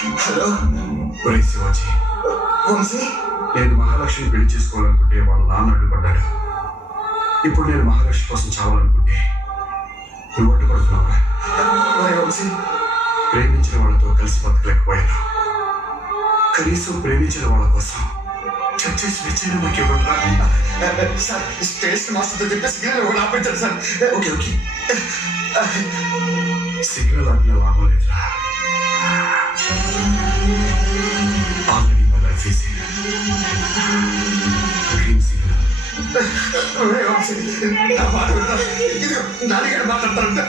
Hello ఒరే శివాజీ, వంశీ. నేను మహాలక్ష్మిని పెళ్లి చేసుకోవాలనుకుంటే వాళ్ళ నాన్న అడ్డుపడ్డాడు. ఇప్పుడు నేను మహాలక్ష్మి కోసం చావాలనుకుంటే నువ్వు అడ్డుపడుతున్నావురా? వంశీ, ప్రేమించిన వాళ్ళతో కలిసి బతకలేకపోయాను. కనీసం ప్రేమించిన వాళ్ళ కోసం చచ్చే స్వేచ్ఛను నాకు ఇవ్వట్రా. సార్ స్టేషన్ మాస్టర్తో చెప్పి సిగ్నల్ ఒకటి ఆపించారు సార్. ఓకే ఓకే, సిగ్నల్ ఆపిన లాభం లేదురా. Already my life is green signal. Vamshi, నా మాట వినరా? ఇదిగో నాన్నగారు మాట్లాడతారంట.